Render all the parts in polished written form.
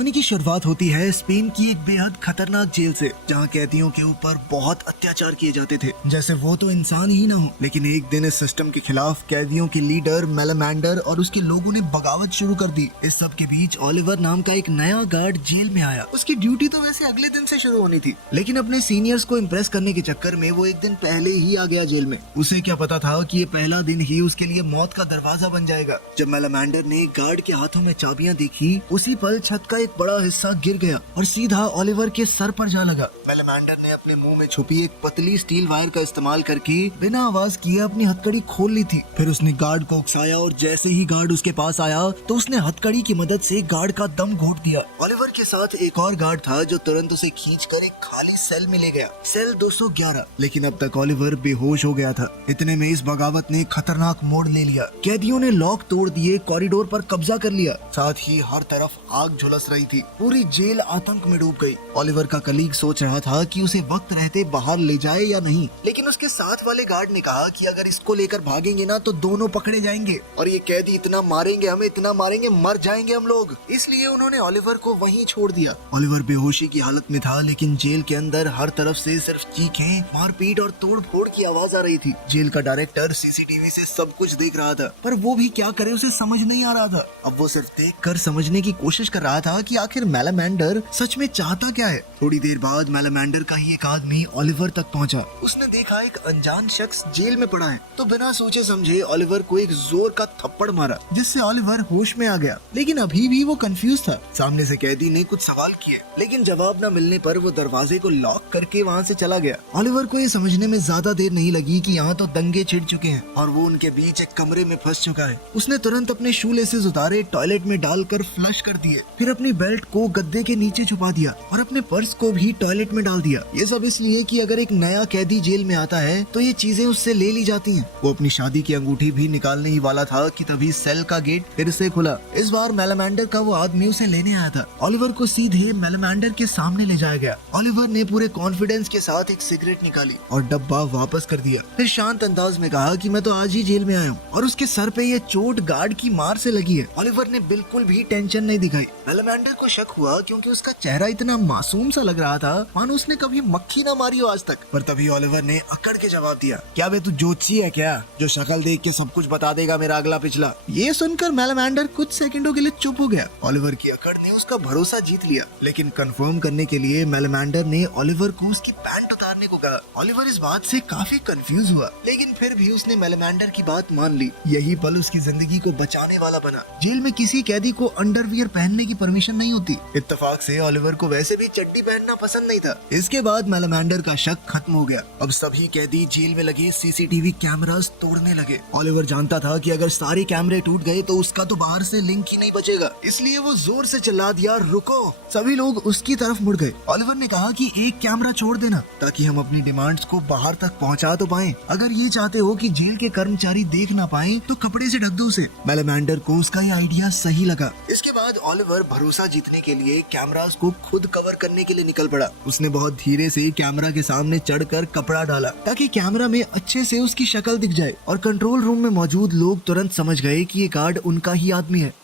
कहानी की शुरुआत होती है स्पेन की एक बेहद खतरनाक जेल से, जहाँ कैदियों के ऊपर बहुत अत्याचार किए जाते थे, जैसे वो तो इंसान ही ना हो। लेकिन एक दिन इस सिस्टम के खिलाफ कैदियों के लीडर मेलामेंडर और उसके लोगों ने बगावत शुरू कर दी। इस सब के बीच ओलिवर नाम का एक नया गार्ड जेल में आया। उसकी ड्यूटी तो वैसे अगले दिन से शुरू होनी थी, लेकिन अपने सीनियर्स को इम्प्रेस करने के चक्कर में वो एक दिन पहले ही आ गया जेल में। उसे क्या पता था कि ये पहला दिन ही उसके लिए मौत का दरवाजा बन जाएगा। जब मेलामेंडर ने गार्ड के हाथों में चाबियां देखी, उसी पल छत का एक बड़ा हिस्सा गिर गया और सीधा ओलिवर के सर पर जा लगा। मेलामेंडर ने अपने मुंह में छुपी एक पतली स्टील वायर का इस्तेमाल करके बिना आवाज किए अपनी हथकड़ी खोल ली थी। फिर उसने गार्ड को उकसाया और जैसे ही गार्ड उसके पास आया तो उसने हथकड़ी की मदद से गार्ड का दम घोट दिया। ओलिवर के साथ एक और गार्ड था जो तुरंत उसे खींचकर एक खाली सेल में ले गया, सेल 211। लेकिन अब तक ओलिवर बेहोश हो गया था। इतने में इस बगावत ने खतरनाक मोड़ ले लिया। कैदियों ने लॉक तोड़ दिए, कॉरिडोर पर कब्जा कर लिया, साथ ही हर तरफ आग झुलस रही थी। पूरी जेल आतंक में डूब गई। ओलिवर का कलीग सोच रहा था कि उसे वक्त रहते बाहर ले जाए या नहीं, लेकिन उसके साथ वाले गार्ड ने कहा कि अगर इसको लेकर भागेंगे ना तो दोनों पकड़े जाएंगे और ये कैदी इतना मारेंगे, हमें इतना मारेंगे, मर जाएंगे हम लोग। इसलिए उन्होंने ओलिवर को वहीं छोड़ दिया। ओलिवर बेहोशी की हालत में था, लेकिन जेल के अंदर हर तरफ से सिर्फ चीखें, मारपीट और तोड़ फोड़ की आवाज आ रही थी। जेल का डायरेक्टर सीसीटीवी से सब कुछ देख रहा था, पर वो भी क्या करे उसे समझ नहीं आ रहा था। अब वो सिर्फ देखकर समझने की कोशिश कर रहा था कि आखिर मेलामेंडर सच में चाहता क्या है। थोड़ी देर बाद मेलामेंडर का ही एक आदमी ओलिवर तक पहुंचा। उसने देखा एक अनजान शख्स जेल में पड़ा है, तो बिना सोचे समझे ओलिवर को एक जोर का थप्पड़ मारा, जिससे ओलिवर होश में आ गया। लेकिन अभी भी वो कंफ्यूज था। सामने से कैदी ने कुछ सवाल किए, लेकिन जवाब न मिलने पर वो दरवाजे को लॉक करके वहाँ से चला गया। ओलिवर को ये समझने में ज्यादा देर नहीं लगी कि यहाँ तो दंगे छिड़ चुके हैं और वो उनके बीच एक कमरे में फंस चुका है। उसने तुरंत अपने शू लेसेस उतारे, टॉयलेट में डालकर फ्लश कर दिए, फिर अपनी बेल्ट को गद्दे के नीचे छुपा दिया और अपने पर्स को भी टॉयलेट में डाल दिया। ये सब इसलिए कि अगर एक नया कैदी जेल में आता है तो ये चीजें उससे ले ली जाती हैं। वो अपनी शादी की अंगूठी भी निकालने ही वाला था कि तभी सेल का गेट फिर से खुला। इस बार मेलामेंडर का वो आदमी उसे लेने आया था। ओलिवर को सीधे मेलामेंडर के सामने ले जाया गया। ओलिवर ने पूरे कॉन्फिडेंस के साथ एक सिगरेट निकाली और डब्बा वापस कर दिया। फिर शांत अंदाज में कहा कि मैं तो आज ही जेल में आया हूँ और उसके सर पे ये चोट गार्ड की मार से लगी है। ओलिवर ने बिल्कुल भी टेंशन नहीं दिखाई। मेलामेंडर को शक हुआ क्योंकि उसका चेहरा इतना मासूम सा लग रहा था मानो उसने कभी मक्खी ना मारी हो आज तक। पर तभी ओलिवर ने अकड़ के जवाब दिया, क्या बे तू जोची है क्या, जो शक्ल देख के सब कुछ बता देगा मेरा अगला पिछला। ये सुनकर मेलामेंडर कुछ सेकंडों के लिए चुप हो गया। ओलिवर की अकड़ ने उसका भरोसा जीत लिया, लेकिन कंफर्म करने के लिए मेलामेंडर ने ओलिवर को उसकी पैंट उतारने को कहा। ओलिवर इस बात से काफी कंफ्यूज हुआ, लेकिन फिर भी उसने मेलामेंडर की बात मान ली। यही पल उसकी जिंदगी को बचाने वाला बना। जेल में किसी कैदी को अंडरवियर पहनने की परमिशन नहीं होती। इत्तेफाक से ओलिवर को वैसे भी चड्डी पहनना पसंद नहीं था। इसके बाद मेलामेंडर का शक खत्म हो गया। अब सभी कैदी जेल में लगे सीसीटीवी कैमरास तोड़ने लगे। ओलिवर जानता था कि अगर सारे कैमरे टूट गए तो उसका तो बाहर से लिंक ही नहीं बचेगा, इसलिए वो जोर से चिल्ला दिया, रुको। सभी लोग उसकी तरफ मुड़ गए। ओलिवर ने कहा कि एक कैमरा छोड़ देना ताकि हम अपनी डिमांड्स को बाहर तक पहुंचा तो पाएं। अगर ये चाहते हो कि जेल के कर्मचारी देख ना पाएं तो कपड़े से ढक दो उसे। मेलामेंडर को उसका ये आइडिया सही लगा। इसके बाद ओलिवर भरोसा जीतने के लिए कैमरास को खुद कवर करने के लिए निकल पड़ा। उसने बहुत धीरे से कैमरा के सामने चढ़कर कपड़ा डाला ताकि कैमरा में अच्छे से उसकी शक्ल दिख जाए और कंट्रोल रूम में मौजूद लोग तुरंत समझ गए कि ये गार्ड उनका ही आदमी है।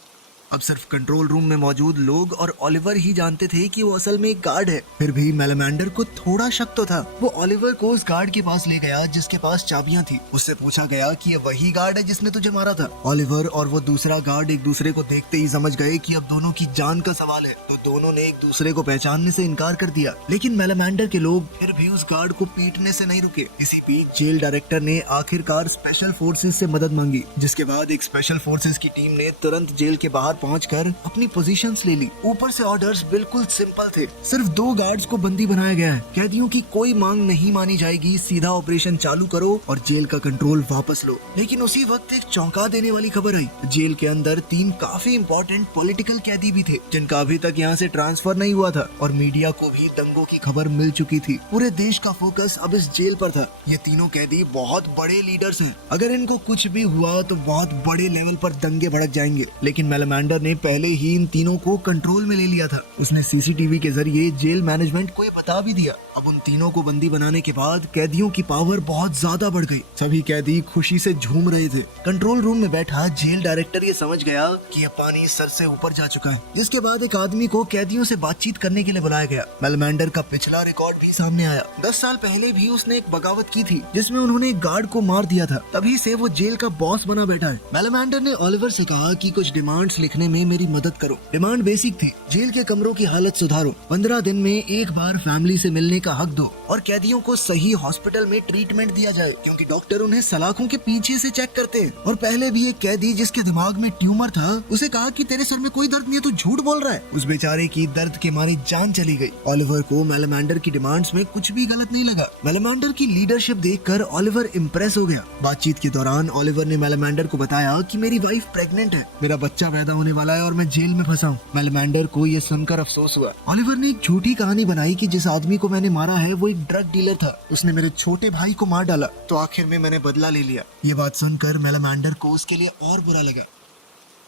अब सिर्फ कंट्रोल रूम में मौजूद लोग और ओलिवर ही जानते थे कि वो असल में एक गार्ड है। फिर भी मेलामेंडर को थोड़ा शक तो था। वो ओलिवर को उस गार्ड के पास ले गया जिसके पास चाबियां थी। उससे पूछा गया कि ये वही गार्ड है जिसने तुझे मारा था। ओलिवर और वो दूसरा गार्ड एक दूसरे को देखते ही समझ गए कि अब दोनों की जान का सवाल है, तो दोनों ने एक दूसरे को पहचानने से इनकार कर दिया। लेकिन मेलामेंडर के लोग फिर भी उस गार्ड को पीटने से नहीं रुके। इसी बीच जेल डायरेक्टर ने आखिरकार स्पेशल फोर्सेज से मदद मांगी, जिसके बाद एक स्पेशल फोर्सेज की टीम ने तुरंत जेल के बाहर पहुंचकर अपनी पोजीशंस ले ली। ऊपर से ऑर्डर्स बिल्कुल सिंपल थे, सिर्फ 2 गार्ड्स को बंदी बनाया गया है। कैदियों की कोई मांग नहीं मानी जाएगी, सीधा ऑपरेशन चालू करो और जेल का कंट्रोल वापस लो। लेकिन उसी वक्त एक चौंका देने वाली खबर आई। जेल के अंदर 3 काफी इंपॉर्टेंट पॉलिटिकल कैदी भी थे जिनका अभी तक यहाँ से ट्रांसफर नहीं हुआ था और मीडिया को भी दंगों की खबर मिल चुकी थी। पूरे देश का फोकस अब इस जेल पर था। ये तीनों कैदी बहुत बड़े लीडर्स हैं। अगर इनको कुछ भी हुआ तो बहुत बड़े लेवल पर दंगे भड़क जाएंगे। लेकिन मेलामेंडर मेलेमेंडर ने पहले ही इन तीनों को कंट्रोल में ले लिया था। उसने सीसीटीवी के जरिए जेल मैनेजमेंट को ये बता भी दिया। अब उन तीनों को बंदी बनाने के बाद कैदियों की पावर बहुत ज्यादा बढ़ गई। सभी कैदी खुशी से झूम रहे थे। कंट्रोल रूम में बैठा जेल डायरेक्टर ये समझ गया कि ये पानी सर से ऊपर जा चुका है, जिसके बाद एक आदमी को कैदियों से बातचीत करने के लिए बुलाया गया। मेलेमेंडर का पिछला रिकॉर्ड भी सामने आया। 10 साल पहले भी उसने एक बगावत की थी जिसमें उन्होंने एक गार्ड को मार दिया था। तभी से वो जेल का बॉस बना बैठा है। मेलेमेंडर ने ओलिवर से कहा कि कुछ डिमांड्स लिखने में मेरी मदद करो। डिमांड बेसिक थी, जेल के कमरों की हालत सुधारो, 15 दिन में एक बार फैमिली से मिलने का हक दो और कैदियों को सही हॉस्पिटल में ट्रीटमेंट दिया जाए, क्योंकि डॉक्टर उन्हें सलाखों के पीछे से चेक करते हैं। और पहले भी एक कैदी जिसके दिमाग में ट्यूमर था, उसे कहा कि तेरे सर में कोई दर्द नहीं है, तू झूठ बोल रहा है। उस बेचारे की दर्द के मारे जान चली गई। ओलिवर को मेलेमेंडर की डिमांड्स में कुछ भी गलत नहीं लगा। मेलेमेंडर की लीडरशिप देखकर ओलिवर इम्प्रेस हो गया। बातचीत के दौरान ओलिवर ने मेलेमेंडर को बताया कि मेरी वाइफ प्रेग्नेंट है, मेरा बच्चा पैदा होने वाला है और मैं जेल में फंसा हूँ। मेलेमेंडर को ये सुनकर अफसोस हुआ। ओलिवर ने एक झूठी कहानी बनाई कि जिस आदमी को मैंने मारा है वो एक ड्रग डीलर था, उसने मेरे छोटे भाई को मार डाला, तो आखिर में मैंने बदला ले लिया। ये बात सुनकर मेलेमेंडर को उसके लिए और बुरा लगा।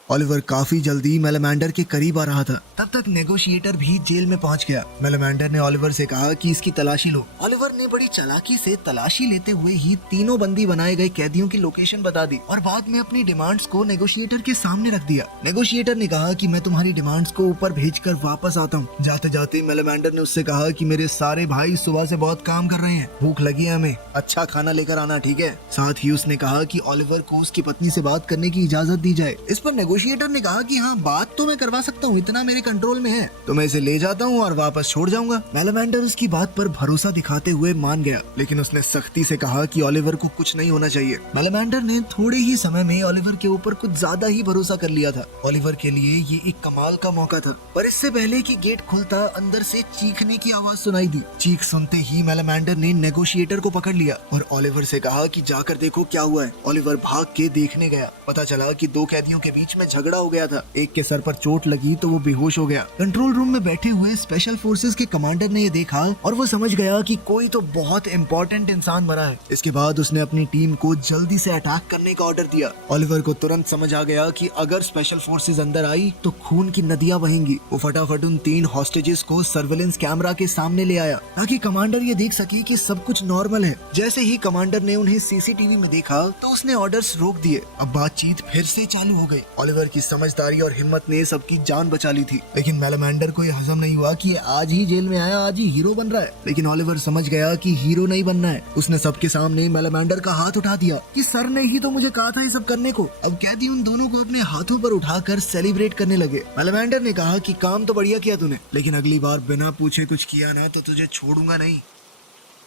ओलिवर काफी जल्दी मेलेमेंडर के करीब आ रहा था। तब तक नेगोशिएटर भी जेल में पहुंच गया। मेलेमेंडर ने ओलिवर से कहा कि इसकी तलाशी लो। ओलिवर ने बड़ी चालाकी से तलाशी लेते हुए ही तीनों बंदी बनाए गए कैदियों की लोकेशन बता दी और बाद में अपनी डिमांड्स को नेगोशिएटर के सामने रख दिया। नेगोशिएटर ने कहा कि मैं तुम्हारी डिमांड्स को ऊपर भेजकर वापस आता हूँ। जाते जाते मेलेमेंडर ने उससे कहा कि मेरे सारे भाई सुबह से बहुत काम कर रहे हैं, भूख लगी है, हमें अच्छा खाना लेकर आना, ठीक है। साथ ही उसने कहा कि ओलिवर को उसकी पत्नी से बात करने की इजाजत दी जाए। इस पर नेगोशिएटर ने कहा कि हाँ, बात तो मैं करवा सकता हूँ, इतना मेरे कंट्रोल में है, तो मैं इसे ले जाता हूँ और वापस छोड़ जाऊंगा। मेलेमेंडर उसकी बात पर भरोसा दिखाते हुए मान गया, लेकिन उसने सख्ती से कहा कि ओलिवर को कुछ नहीं होना चाहिए। मेलेमेंडर ने थोड़े ही समय में ओलिवर के ऊपर कुछ ज्यादा ही भरोसा कर लिया था। ओलिवर के लिए ये एक कमाल का मौका था। पर इससे पहले कि गेट खुलता, अंदर से चीखने की आवाज सुनाई दी। चीख सुनते ही मेलेमेंडर ने नेगोशिएटर को पकड़ लिया और ओलिवर से कहा कि जाकर देखो क्या हुआ है। ओलिवर भाग के देखने गया। पता चला कि दो कैदियों के बीच में झगड़ा हो गया था। एक के सर पर चोट लगी तो वो बेहोश हो गया। कंट्रोल रूम में बैठे हुए स्पेशल फोर्सेस के कमांडर ने ये देखा और वो समझ गया कि कोई तो बहुत इंपॉर्टेंट इंसान मरा है। इसके बाद उसने अपनी टीम को जल्दी से अटैक करने का ऑर्डर दिया। ओलिवर को तुरंत समझ आ गया कि अगर स्पेशल फोर्सेस अंदर आई तो खून की नदियां बहेंगी। वो फटाफट उन 3 हॉस्टेजेस को सर्वेलेंस कैमरा के सामने ले आया ताकि कमांडर ये देख सके कि सब कुछ नॉर्मल है। जैसे ही कमांडर ने उन्हें सीसीटीवी में देखा तो उसने ऑर्डर्स रोक दिए। अब बातचीत फिर से चालू हो गई। ओलिवर की समझदारी और हिम्मत ने सबकी जान बचा ली थी, लेकिन मेलेमेंडर को यह हजम नहीं हुआ कि आज ही जेल में आया, आज ही हीरो बन रहा है। लेकिन ओलिवर समझ गया कि हीरो नहीं बनना है। उसने सबके सामने मेलेमेंडर का हाथ उठा दिया कि सर ने ही तो मुझे कहा था ये सब करने को। अब कैदी उन दोनों को अपने हाथों पर उठाकर सेलिब्रेट करने लगे। मेलेमेंडर ने कहा कि काम तो बढ़िया किया तूने, लेकिन अगली बार बिना पूछे कुछ किया ना तो तुझे छोड़ूंगा नहीं।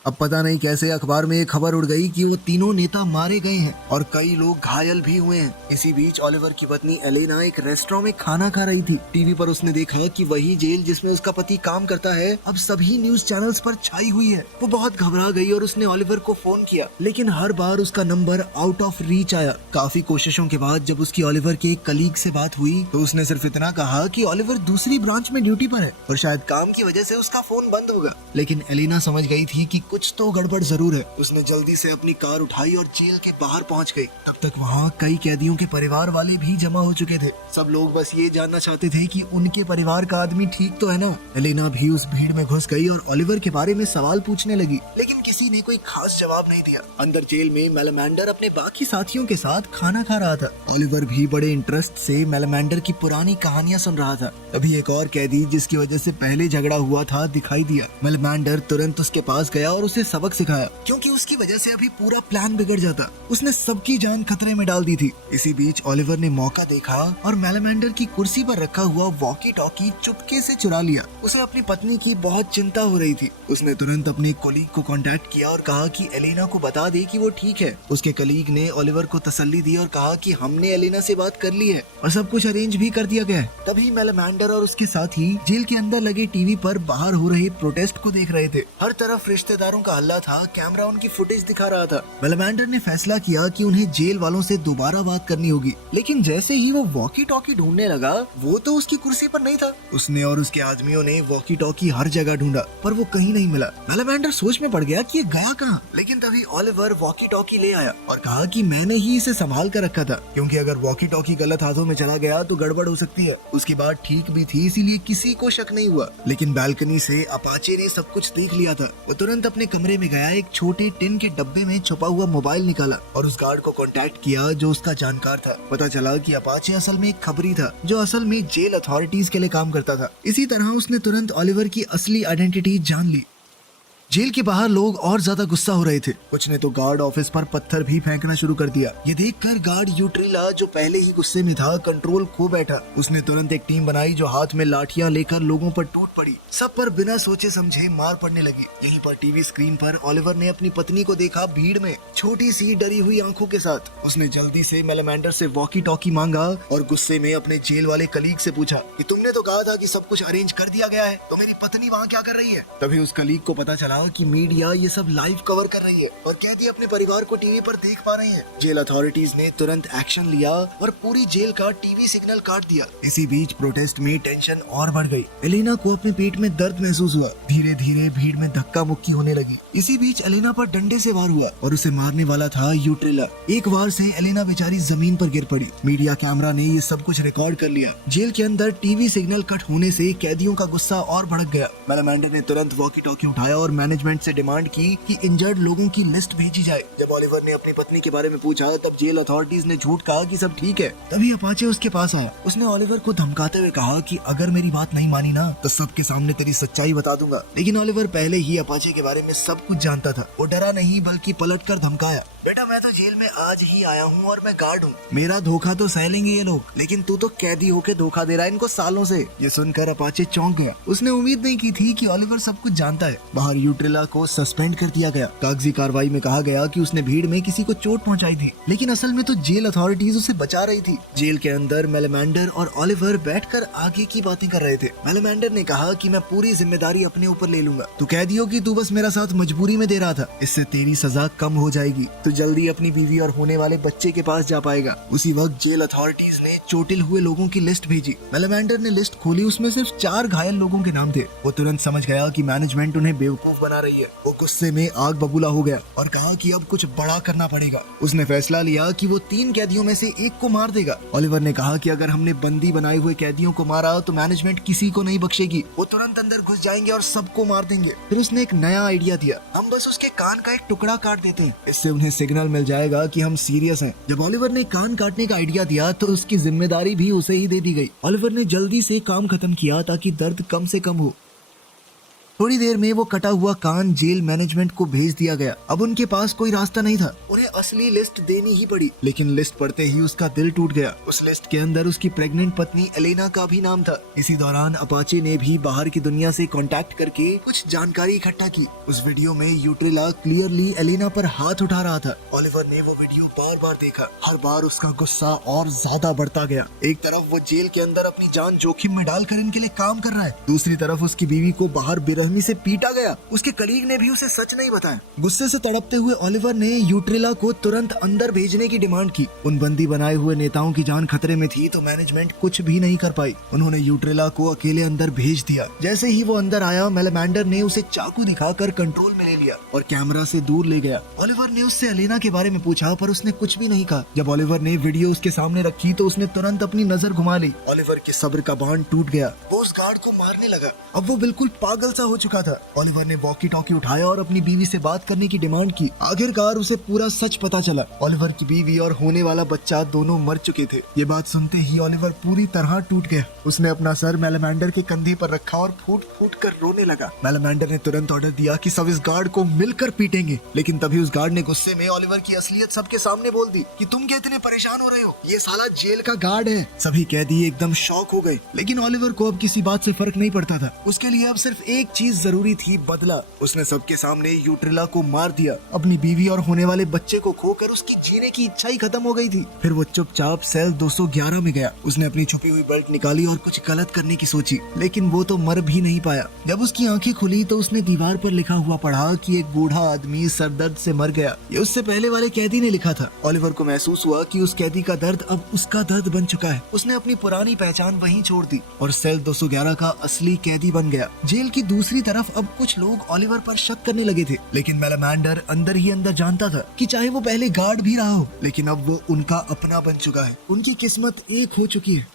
अब पता नहीं कैसे अखबार में एक खबर उड़ गई कि वो तीनों नेता मारे गए हैं और कई लोग घायल भी हुए हैं। इसी बीच ओलिवर की पत्नी एलेना एक रेस्टोरेंट में खाना खा रही थी। टीवी पर उसने देखा कि वही जेल जिसमें उसका पति काम करता है अब सभी न्यूज चैनल्स पर छाई हुई है। वो बहुत घबरा गई और उसने ओलिवर को फोन किया, लेकिन हर बार उसका नंबर आउट ऑफ रीच आया। काफी कोशिशों के बाद जब उसकी ओलिवर के एक कलीग से बात हुई तो उसने सिर्फ इतना कहा कि ओलिवर दूसरी ब्रांच में ड्यूटी पर है और शायद काम की वजह से उसका फोन बंद होगा। लेकिन एलेना समझ गई थी कि कुछ तो गड़बड़ जरूर है। उसने जल्दी से अपनी कार उठाई और जेल के बाहर पहुंच गई। तब तक वहां कई कैदियों के परिवार वाले भी जमा हो चुके थे। सब लोग बस ये जानना चाहते थे कि उनके परिवार का आदमी ठीक तो है ना। एलेना भी उस भीड़ में घुस गई और ओलिवर के बारे में सवाल पूछने लगी, लेकिन किसी ने कोई खास जवाब नहीं दिया। अंदर जेल में मेलेमेंडर अपने बाकी साथियों के साथ खाना खा रहा था। ओलिवर भी बड़े इंटरेस्ट से मेलेमेंडर की पुरानी कहानियां सुन रहा था। तभी एक और कैदी जिसकी वजह से पहले झगड़ा हुआ था दिखाई दिया। मेलेमेंडर तुरंत उसके पास गया और उसे सबक सिखाया, क्योंकि उसकी वजह से अभी पूरा प्लान बिगड़ जाता। उसने सबकी जान खतरे में डाल दी थी। इसी बीच ओलिवर ने मौका देखा और मेलेमेंडर की कुर्सी पर रखा हुआ वॉकी टॉकी चुपके से चुरा लिया। उसे अपनी पत्नी की बहुत चिंता हो रही थी। उसने तुरंत अपने कोलीग को कांटेक्ट किया और कहा कि एलेना को बता दे कि वो ठीक है। उसके कलीग ने ओलिवर को तसल्ली दी और कहा कि हमने एलेना से बात कर ली है और सब कुछ अरेंज भी कर दिया गया है। तभी मेलेमेंडर और उसके साथी जेल के अंदर लगे टीवी पर बाहर हो रहे प्रोटेस्ट को देख रहे थे। हर तरफ रिश्तेदारों का हल्ला था, कैमरा उनकी फुटेज दिखा रहा था। मेलेमेंडर ने फैसला किया कि उन्हें जेल वालों से दोबारा बात करनी होगी, लेकिन जैसे ही वो वॉकी टॉकी ढूंढने लगा वो तो उसकी कुर्सी पर नहीं था। उसने और उसके आदमियों ने वॉकी टॉकी हर जगह ढूंढा पर वो कहीं नहीं मिला। मेलेमेंडर सोच में पड़ गया कि ये गया कहाँ। लेकिन तभी ओलिवर वॉकी टॉकी ले आया और कहा कि मैंने ही इसे संभाल कर रखा था, क्योंकि अगर वॉकी टॉकी गलत हाथों में चला गया तो गड़बड़ हो सकती है। उसकी बात ठीक भी थी, इसीलिए किसी को शक नहीं हुआ। लेकिन बालकनी से अपाचे ने सब कुछ देख लिया था। वो तुरंत अपने कमरे में गया, एक छोटे टिन के डब्बे में छुपा हुआ मोबाइल निकाला और उस गार्ड को कांटेक्ट किया जो उसका जानकार था। पता चला कि अपाचे असल में एक खबरी था जो असल में जेल अथॉरिटीज के लिए काम करता था। इसी तरह उसने तुरंत ओलिवर की असली आइडेंटिटी जान ली। जेल के बाहर लोग और ज्यादा गुस्सा हो रहे थे। कुछ ने तो गार्ड ऑफिस पर पत्थर भी फेंकना शुरू कर दिया। ये देखकर गार्ड यूट्रिला, जो पहले ही गुस्से में था, कंट्रोल खो बैठा। उसने तुरंत एक टीम बनाई जो हाथ में लाठियां लेकर लोगों पर टूट पड़ी। सब पर बिना सोचे समझे मार पड़ने लगी। यहीं पर टीवी स्क्रीन पर ओलिवर ने अपनी पत्नी को देखा, भीड़ में छोटी सी डरी हुई आंखों के साथ। उसने जल्दी से मेलेमेंडर से वॉकी टॉकी मांगा और गुस्से में अपने जेल वाले कलीग से पूछा कि तुमने तो कहा था कि सब कुछ अरेंज कर दिया गया है, तो मेरी पत्नी वहाँ क्या कर रही है। तभी उस कलीग को पता चला कि मीडिया ये सब लाइव कवर कर रही है और कैदी अपने परिवार को टीवी पर देख पा रहे हैं। जेल अथॉरिटीज ने तुरंत एक्शन लिया और पूरी जेल का टीवी सिग्नल काट दिया। इसी बीच प्रोटेस्ट में टेंशन और बढ़ गई। एलेना को अपने पेट में दर्द महसूस हुआ। धीरे धीरे भीड़ में धक्का मुक्की होने लगी। इसी बीच एलेना पर डंडे से वार हुआ और उसे मारने वाला था यूट्रिला। एक वार से एलेना बेचारी जमीन पर गिर पड़ी। मीडिया कैमरा ने ये सब कुछ रिकॉर्ड कर लिया। जेल के अंदर टीवी सिग्नल कट होने से कैदियों का गुस्सा और भड़क गया। मेलेमेंडर ने तुरंत वॉकी टॉकी उठाया और मैनेजमेंट से डिमांड की कि इंजर्ड लोगों की लिस्ट भेजी जाए। जब ओलिवर ने अपनी पत्नी के बारे में पूछा तब जेल अथॉरिटीज ने झूठ कहा कि सब ठीक है। तभी अपाचे उसके पास आया। उसने ओलिवर को धमकाते हुए कहा कि अगर मेरी बात नहीं मानी ना तो सबके सामने तेरी सच्चाई बता दूंगा। लेकिन ओलिवर पहले ही अपाचे के बारे में सब कुछ जानता था। वो डरा नहीं बल्कि पलटकर धमकाया, बेटा मैं तो जेल में आज ही आया हूँ और मैं गार्ड हूँ। मेरा धोखा तो सह लेंगे ये लोग, लेकिन तू तो कैदी होके धोखा दे रहा है इनको सालों से। ये सुनकर अपाचे चौंक गया। उसने उम्मीद नहीं की थी कि ओलिवर सब कुछ जानता है। बाहर यूट्रिला को सस्पेंड कर दिया गया। कागजी कार्रवाई में कहा गया कि उसने भीड़ में किसी को चोट पहुंचाई थी, लेकिन असल में तो जेल अथॉरिटीज उसे बचा रही थी। जेल के अंदर मेलेमेंडर और ओलिवर बैठकर आगे की बातें कर रहे थे। मेलेमेंडर ने कहा कि मैं पूरी जिम्मेदारी अपने ऊपर ले लूंगा। तू कैदियों की तू बस मेरा साथ मजबूरी में दे रहा था, इससे तेरी सजा कम हो जाएगी। तो जल्दी अपनी बीवी और होने वाले बच्चे के पास जा पाएगा। उसी वक्त जेल अथॉरिटीज ने चोटिल हुए लोगों की लिस्ट भेजी। मेलेमेंडर ने लिस्ट खोली, उसमें सिर्फ 4 घायल लोगों के नाम थे। वो तुरंत समझ गया कि मैनेजमेंट उन्हें बेवकूफ बना रही है। वो गुस्से में आग बबूला हो गया और कहा कि अब कुछ बड़ा करना पड़ेगा। उसने फैसला लिया कि वो 3 कैदियों में से एक को मार देगा। ओलिवर ने कहा कि अगर हमने बंदी बनाए हुए कैदियों को मारा तो मैनेजमेंट किसी को नहीं बख्शेगी। वो तुरंत अंदर घुस जाएंगे और सबको मार देंगे। फिर उसने एक नया आइडिया दिया, हम बस उसके कान का एक टुकड़ा काट देते हैं, इससे उन्हें सिग्नल मिल जाएगा कि हम सीरियस हैं। जब ओलिवर ने कान काटने का आइडिया दिया तो उसकी जिम्मेदारी भी उसे ही दे दी गई। ओलिवर ने जल्दी से काम खत्म किया ताकि दर्द कम से कम हो। थोड़ी देर में वो कटा हुआ कान जेल मैनेजमेंट को भेज दिया गया। अब उनके पास कोई रास्ता नहीं था, उन्हें असली लिस्ट देनी ही पड़ी। लेकिन लिस्ट पढ़ते ही उसका दिल टूट गया। उस लिस्ट के अंदर उसकी प्रेग्नेंट पत्नी एलेना का भी नाम था। इसी दौरान अपाचे ने भी बाहर की दुनिया से कांटेक्ट करके कुछ जानकारी इकट्ठा की। उस वीडियो में यूट्रिला क्लियरली एलेना पर हाथ उठा रहा था। ओलिवर ने वो वीडियो बार बार देखा। हर बार उसका गुस्सा और ज्यादा बढ़ता गया। एक तरफ वो जेल के अंदर अपनी जान जोखिम में डालकर इनके लिए काम कर रहा है, दूसरी तरफ उसकी बीवी को बाहर बेरहमी से पीटा गया। उसके कलीग ने भी उसे सच नहीं बताया। गुस्से से तड़पते हुए ओलिवर ने यूट्रिला को तुरंत अंदर भेजने की डिमांड की। उन बंदी बनाए हुए नेताओं की जान खतरे में थी तो मैनेजमेंट कुछ भी नहीं कर पाई। उन्होंने यूट्रिला को अकेले अंदर भेज दिया। जैसे ही वो अंदर आया, मेलेमेंडर ने उसे चाकू दिखाकर कंट्रोल में ले लिया और कैमरा से दूर ले गया। ओलिवर ने उससे एलेना के बारे में पूछा पर उसने कुछ भी नहीं कहा। जब ओलिवर ने वीडियो उसके सामने रखी तो उसने तुरंत अपनी नजर घुमा ली। ओलिवर के सब्र का बांध टूट गया। वो उस गार्ड को मारने लगा। अब वो बिल्कुल पागल सा हो चुका था। ओलिवर ने वॉकी टॉकी उठाया और अपनी बीवी से बात करने की डिमांड की। आखिरकार उसे पूरा सच पता चला। ओलिवर की बीवी और होने वाला बच्चा दोनों मर चुके थे। ये बात सुनते ही ओलिवर पूरी तरह टूट गया। उसने अपना सर मेलेमेंडर के कंधे पर रखा और फूट फूट कर रोने लगा। मेलेमेंडर ने तुरंत ऑर्डर दिया कि सब इस गार्ड को मिलकर पीटेंगे। लेकिन तभी उस गार्ड ने गुस्से में ओलिवर की असलियत सबके सामने बोल दी कि तुम क्या इतने परेशान हो रहे हो, ये साला जेल का गार्ड है। सभी कैदी एकदम शॉक हो गए। लेकिन ओलिवर को अब किसी बात से फर्क नहीं पड़ता था। उसके लिए अब सिर्फ एक चीज जरूरी थी, बदला। उसने सबके सामने यूट्रिला को मार दिया। अपनी बीवी और होने वाले बच्चे को खोकर उसकी जीने की इच्छा ही खत्म हो गई थी। फिर वो चुपचाप सेल 211 में गया। उसने अपनी छुपी हुई बेल्ट निकाली और कुछ गलत करने की सोची, लेकिन वो तो मर भी नहीं पाया। जब उसकी आंखें खुली तो उसने दीवार पर लिखा हुआ पढ़ा कि एक बूढ़ा आदमी सरदर्द से मर गया। ये उससे पहले वाले कैदी ने लिखा था। ओलिवर को महसूस हुआ कि उस कैदी का दर्द अब उसका दर्द बन चुका है। उसने अपनी पुरानी पहचान वहीं छोड़ दी और सेल 211 का असली कैदी बन गया। जेल की दूसरी दूसरी तरफ अब कुछ लोग ओलिवर पर शक करने लगे थे, लेकिन मेलामेंडर अंदर ही अंदर जानता था कि चाहे वो पहले गार्ड भी रहा हो, लेकिन अब वो उनका अपना बन चुका है। उनकी किस्मत एक हो चुकी है।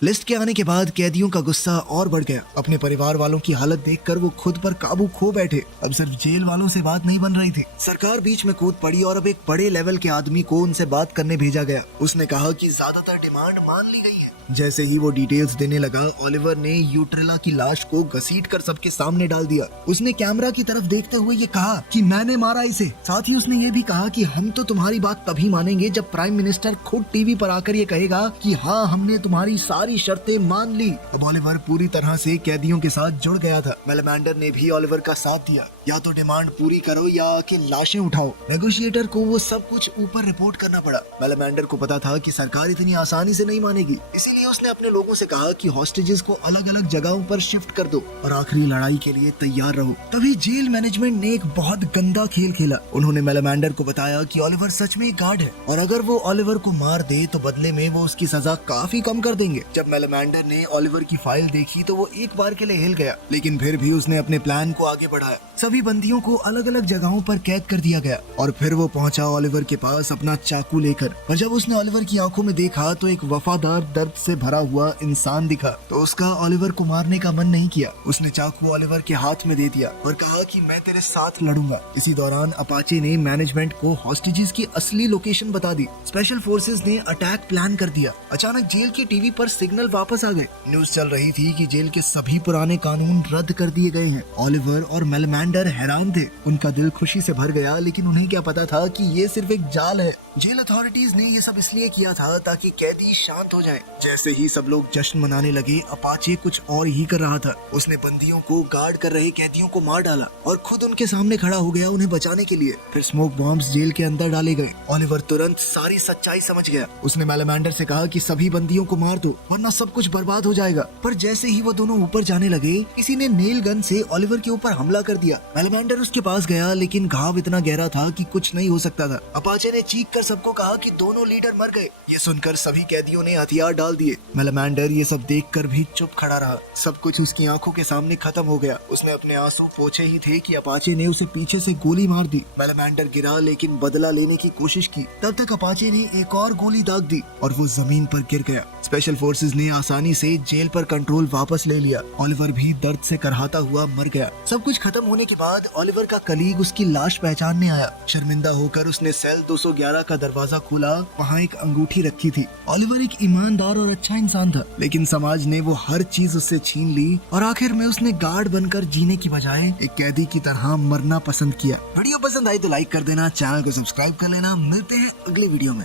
लिस्ट के आने के बाद कैदियों का गुस्सा और बढ़ गया। अपने परिवार वालों की हालत देखकर वो खुद पर काबू खो बैठे। अब सिर्फ जेल वालों से बात नहीं बन रही थी। सरकार बीच में कूद पड़ी और अब एक बड़े लेवल के आदमी को उनसे बात करने भेजा गया। उसने कहा कि ज्यादातर डिमांड मान ली गई है। जैसे ही वो डिटेल्स देने लगा, ओलिवर ने यूट्रेला की लाश को घसीटकर सबके सामने डाल दिया। उसने कैमरा की तरफ देखते हुए ये कहा कि मैंने मारा इसे। साथ ही उसने ये भी कहा कि हम तो तुम्हारी बात तभी मानेंगे जब प्राइम मिनिस्टर खुद टीवी पर आकर ये कहेगा कि हाँ, हमने तुम्हारी सारी शर्तें मान ली। अब ओलिवर पूरी तरह से कैदियों के साथ जुड़ गया था। मेलामेंडर ने भी ओलिवर का साथ दिया। या तो डिमांड पूरी करो या आके लाशें उठाओ। नेगोशिएटर को वो सब कुछ ऊपर रिपोर्ट करना पड़ा। मेलामेंडर को पता था कि सरकार इतनी आसानी से नहीं मानेगी, इसीलिए उसने अपने लोगों से कहा कि हॉस्टेजेस को अलग अलग जगहों पर शिफ्ट कर दो और आखिरी लड़ाई के लिए तैयार रहो। तभी जेल मैनेजमेंट ने एक बहुत गंदा खेल खेला। उन्होंने मेलामेंडर को बताया कि ओलिवर सच में एक गार्ड है और अगर वो ओलिवर को मार दे तो बदले में वो उसकी सजा काफी कम कर देंगे। जब मेलामेंडर ने ओलिवर की फाइल देखी तो वो एक बार के लिए हिल गया, लेकिन फिर भी उसने अपने प्लान को आगे बढ़ाया। सभी बंदियों को अलग अलग जगहों पर कैद कर दिया गया और फिर वो पहुंचा ओलिवर के पास अपना चाकू लेकर। पर जब उसने ओलिवर की आंखों में देखा तो एक वफादार, दर्द से भरा हुआ इंसान दिखा। तो उसका ओलिवर को मारने का मन नहीं किया। उसने चाकू ओलिवर के हाथ में दे दिया और कहा कि मैं तेरे साथ लड़ूंगा। इसी दौरान अपाचे ने मैनेजमेंट को हॉस्टेजेस की असली लोकेशन बता दी। स्पेशल फोर्सेस ने अटैक प्लान कर दिया। अचानक जेल की टीवी पर सिग्नल वापस आ गए। न्यूज चल रही थी कि जेल के सभी पुराने कानून रद्द कर दिए गए हैं। ओलिवर और मेलामेंडर हैरान थे। उनका दिल खुशी से भर गया, लेकिन उन्हें क्या पता था कि ये सिर्फ एक जाल है। जेल अथॉरिटीज ने ये सब इसलिए किया था ताकि कैदी शांत हो जाएं। जैसे ही सब लोग जश्न मनाने लगे, अपाचे कुछ और ही कर रहा था। उसने बंदियों को गार्ड कर रहे कैदियों को मार डाला और खुद उनके सामने खड़ा हो गया उन्हें बचाने के लिए। फिर स्मोक बॉम्ब्स जेल के अंदर डाले गए। ओलिवर तुरंत सारी सच्चाई समझ गया। उसने मेलामेंडर से कहा कि सभी बंदियों को मार दो वरना सब कुछ बर्बाद हो जाएगा। पर जैसे ही वो दोनों ऊपर जाने लगे, किसी ने नेल गन से ओलिवर के ऊपर हमला कर दिया। मेलामेंडर उसके पास गया, लेकिन घाव इतना गहरा था कि कुछ नहीं हो सकता था। अपाचे ने चीख कर सबको कहा कि दोनों लीडर मर गए। ये सुनकर सभी कैदियों ने हथियार डाल दिए। मेलामेंडर ये सब देखकर भी चुप खड़ा रहा। सब कुछ उसकी आंखों के सामने खत्म हो गया। उसने अपने आंसू पोंछे ही थे कि अपाचे ने उसे पीछे से गोली मार दी। मेलामेंडर गिरा, लेकिन बदला लेने की कोशिश की। तब तक अपाचे ने एक और गोली दाग दी और वो जमीन पर गिर गया। स्पेशल फोर्सेस ने आसानी से जेल पर कंट्रोल वापस ले लिया। ओलिवर भी दर्द से करहाता हुआ मर गया। सब कुछ खत्म होने के बाद ओलिवर का कलीग उसकी लाश पहचानने आया। शर्मिंदा होकर उसने सेल 211 का दरवाजा खोला। वहाँ एक अंगूठी रखी थी। ओलिवर एक ईमानदार और अच्छा इंसान था, लेकिन समाज ने वो हर चीज उससे छीन ली और आखिर में उसने गार्ड बनकर जीने की बजाय एक कैदी की तरह मरना पसंद किया। वीडियो पसंद आई तो लाइक कर देना, चैनल को सब्सक्राइब कर लेना। मिलते हैं अगली वीडियो में।